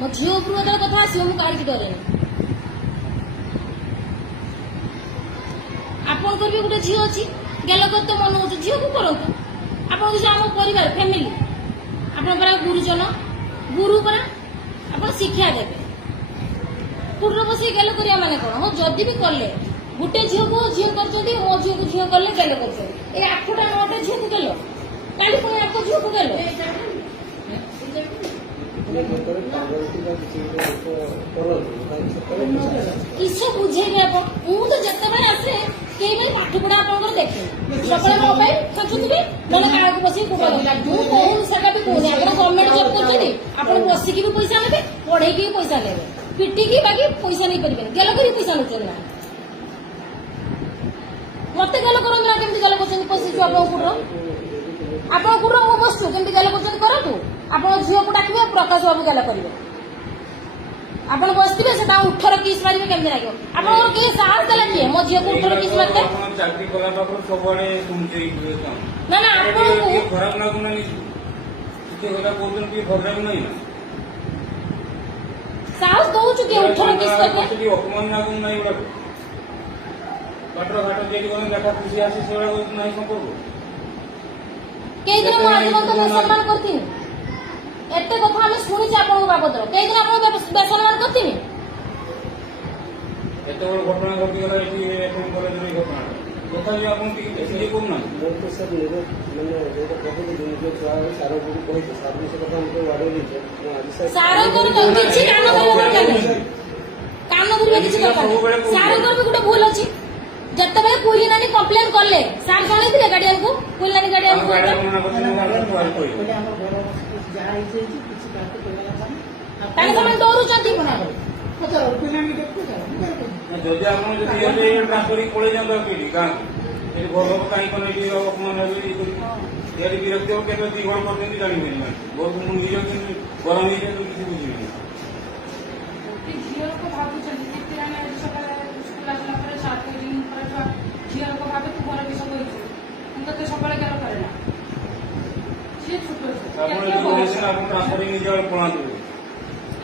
मो झील उपरू कथा आस मुझे डरे आपंकर भी गोटे झी अच्छी गेल करते मन हो झील को करतु आप आम परिवार फैमिली आप गुरुजन गुरु परा आप शिक्षा देते कुटर बस गेल करिया माने कौन हाँ जदि भी कले गोटे झील को झी कर मो झील को झी कले गेल कर 8टा 9टा झील को गेल काली पुणी आपको झील को गेल किस बुझे तो जिते आसे कई पाठ पढ़ा आप देखे सकाल मोबाइल खेचुवे नए क्या बस मुझे कहूँ सेटा भी कहूँ आप गवर्नमेंट जब कर बसिकी भी पैसा ने पढ़े भी पैसा ने पिटिकी बाकी पैसा नहीं पारे गेल कर पैसा नौ मत गेल करना केमी गेल कर पशु आप कुटर आप बसु केमी गेल कर करूँ आप झील को डाक प्रकाश बाबू गेल करेंगे आप बसते से 18 किस मारे केमी लगे आप साहस देला किए मो झील को 18 किस मारते ना ना साहस दौर किए 18 किस करके कई दिन मुझे सम्मान करती एत कथा आम शुणी आप बाबद कई दिन आप बेसम्मान करती घटना घटीगला तथापि आप करना सार गोटे भूल अच्छी जिते बड़े पुरी नानी कम्प्लेन कले सार शुणी गार्डियन को पुरी नानी गार्डियन डरुंट जदि आप ट्रांसफर पड़े जाता गाँव घर कहीं अपमान विरक्ति हो 2 घर कर जानवे बहुत निज गरम किसी बुझे झील को भावुँ झील को भावे तू घर विष कहते सकाल गेल करेना सी छोट ट्रांसफर निज पढ़ाते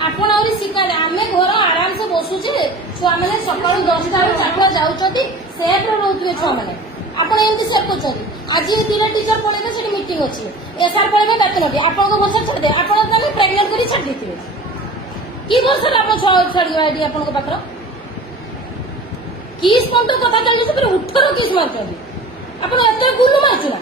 आपण आउरी शिका आम घर आराम से बसुचे छुआ मैंने सकाल 10टा 4टा जाऊँच सेफ रोचे छुआ मैंने आपड़ एमती सेफ कर आज 2टा टीचर पड़े से मीटिंग अच्छी एसआर पड़े बेतन आपको भरोसा छाड़े आप प्रेगनेंट कर छाड़ देते कि भरोसा आप छुआ छाड़ा ये आप पात्र किस पंट कथा चलती 18 किस मार्च आप गुलु मार्चुना